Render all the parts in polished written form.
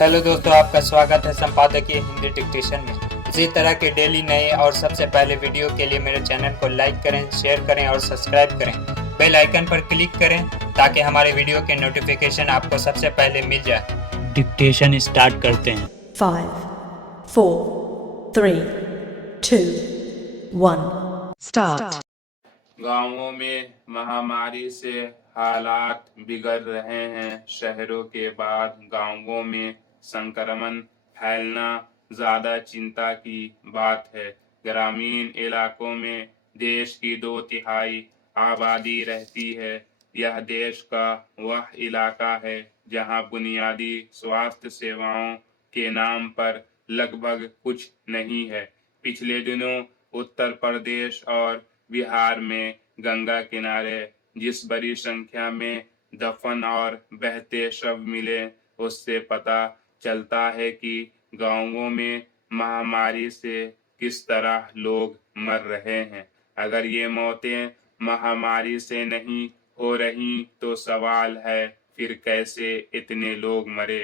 Hello दोस्तों, आपका स्वागत है संपादकीय हिंदी डिक्टेशन में। इसी तरह के डेली नए और सबसे पहले वीडियो के लिए मेरे चैनल को लाइक करें, शेयर करें और सब्सक्राइब करें। बेल आइकन पर क्लिक करें ताकि हमारे वीडियो के नोटिफिकेशन आपको सबसे पहले मिल जाए। डिक्टेशन स्टार्ट करते हैं। 5, 4, 3, 2, 1 स्टार्ट। गांवों में महामारी से हालात बिगड़ रहे हैं। शहरों के बाद गांवों में संक्रमण फैलना ज्यादा चिंता की बात है। ग्रामीण इलाकों में देश की 2/3 आबादी रहती है। यह देश का वह इलाका है जहां बुनियादी स्वास्थ्य सेवाओं के नाम पर लगभग कुछ नहीं है। पिछले दिनों उत्तर प्रदेश और बिहार में गंगा किनारे जिस बड़ी संख्या में दफन और बहते शव मिले, उससे पता चलता है कि गांवों में महामारी से किस तरह लोग मर रहे हैं। अगर ये मौतें महामारी से नहीं हो रही तो सवाल है फिर कैसे इतने लोग मरे।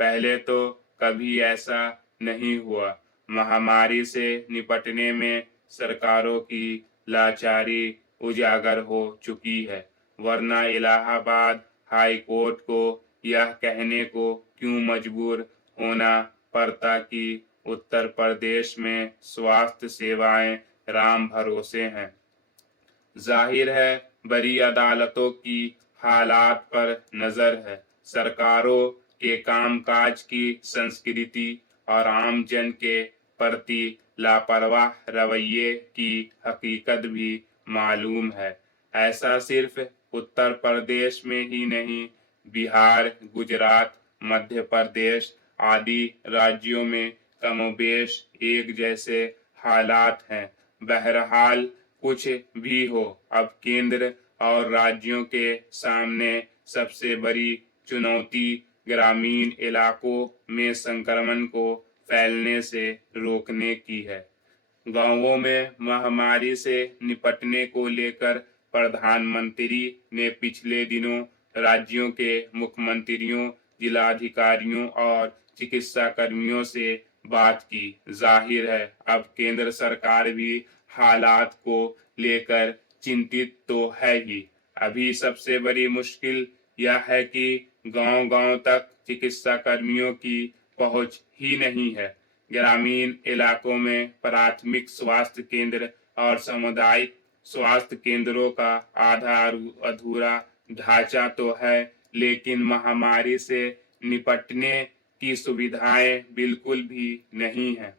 पहले तो कभी ऐसा नहीं हुआ। महामारी से निपटने में सरकारों की लाचारी उजागर हो चुकी है, वरना इलाहाबाद हाई कोर्ट को यह कहने को क्यों मजबूर होना पड़ता कि उत्तर प्रदेश में स्वास्थ्य सेवाएं राम भरोसे हैं। जाहिर है बड़ी अदालतों की हालात पर नजर है, सरकारों के कामकाज की संस्कृति और आम जन के प्रति लापरवाह रवैये की हकीकत भी मालूम है। ऐसा सिर्फ उत्तर प्रदेश में ही नहीं, बिहार, गुजरात, मध्य प्रदेश आदि राज्यों में कमोबेश एक जैसे हालात हैं। बहरहाल कुछ भी हो, अब केंद्र और राज्यों के सामने सबसे बड़ी चुनौती ग्रामीण इलाकों में संक्रमण को फैलने से रोकने की है। गांवों में महामारी से निपटने को लेकर प्रधानमंत्री ने पिछले दिनों राज्यों के मुख्यमंत्रियों, जिलाधिकारियों और चिकित्सा कर्मियों से बात की। जाहिर है अब केंद्र सरकार भी हालात को लेकर चिंतित तो है ही। अभी सबसे बड़ी मुश्किल यह है कि गांव-गांव तक चिकित्सा कर्मियों की पहुंच ही नहीं है। ग्रामीण इलाकों में प्राथमिक स्वास्थ्य केंद्र और सामुदायिक स्वास्थ्य केंद्रों का आधा अधूरा ढांचा तो है, लेकिन महामारी से निपटने की सुविधाएं बिल्कुल भी नहीं है।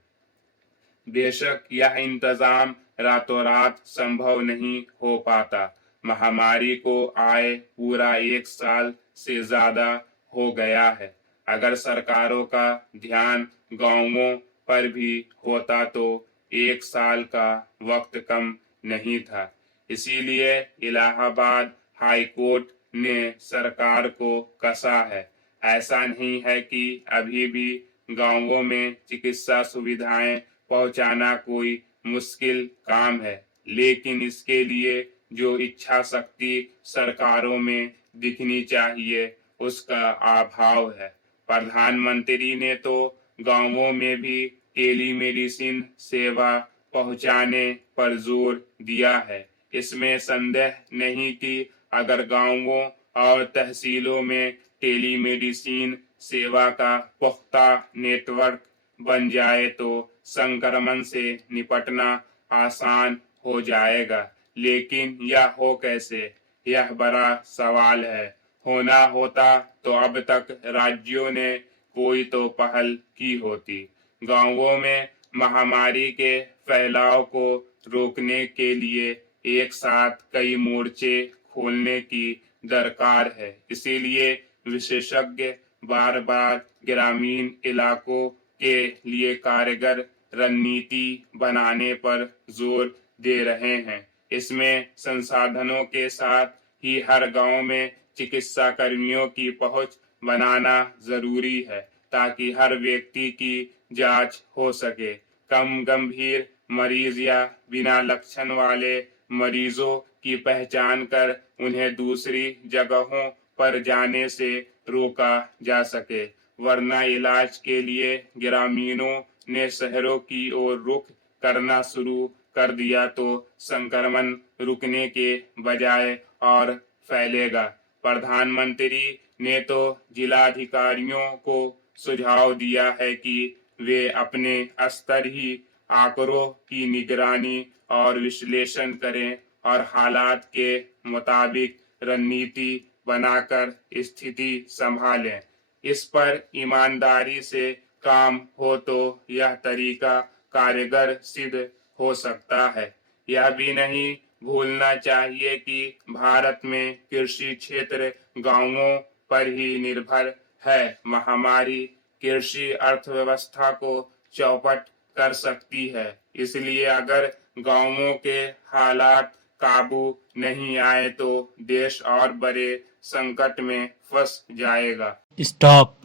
बेशक यह इंतजाम रातों रात संभव नहीं हो पाता। महामारी को आए पूरा 1 साल से ज्यादा हो गया है। अगर सरकारों का ध्यान गांवों पर भी होता तो 1 साल का वक्त कम नहीं था। इसीलिए इलाहाबाद हाई कोर्ट ने सरकार को कसा है। ऐसा नहीं है कि अभी भी गांवों में चिकित्सा सुविधाएं पहुंचाना कोई मुश्किल काम है, लेकिन इसके लिए जो इच्छा शक्ति सरकारों में दिखनी चाहिए उसका अभाव है। प्रधानमंत्री ने तो गांवों में भी टेलीमेडिसिन सेवा पहुंचाने पर जोर दिया है। इसमें संदेह नहीं कि अगर गांवों और तहसीलों में टेलीमेडिसिन सेवा का पुख्ता नेटवर्क बन जाए तो संक्रमण से निपटना आसान हो जाएगा। लेकिन यह हो कैसे, यह बड़ा सवाल है। होना होता तो अब तक राज्यों ने कोई तो पहल की होती। गांवों में महामारी के फैलाव को रोकने के लिए एक साथ कई मोर्चे खोलने की दरकार है। इसीलिए विशेषज्ञ बार बार ग्रामीण इलाकों के लिए कारगर रणनीति बनाने पर जोर दे रहे हैं। इसमें संसाधनों के साथ ही हर गांव में चिकित्सा कर्मियों की पहुंच बनाना जरूरी है, ताकि हर व्यक्ति की जांच हो सके। कम गंभीर मरीज या बिना लक्षण वाले मरीजों की पहचान कर उन्हें दूसरी जगहों पर जाने से रोका जा सके। वरना इलाज के लिए ग्रामीणों ने शहरों की ओर रुख करना शुरू कर दिया तो संक्रमण रुकने के बजाय और फैलेगा। प्रधानमंत्री ने तो जिलाधिकारियों को सुझाव दिया है कि वे अपने स्तर ही आंकड़ों की निगरानी और विश्लेषण करें और हालात के मुताबिक रणनीति बनाकर स्थिति संभालें। इस पर ईमानदारी से काम हो तो यह तरीका कारगर सिद्ध हो सकता है। यह भी नहीं भूलना चाहिए कि भारत में कृषि क्षेत्र गांवों पर ही निर्भर है। महामारी कृषि अर्थव्यवस्था को चौपट कर सकती है, इसलिए अगर गांवों के हालात काबू नहीं आए तो देश और बड़े संकट में फंस जाएगा। Stop.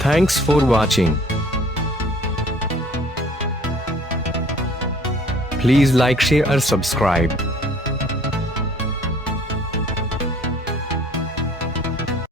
Thanks for watching. Please like, share or subscribe.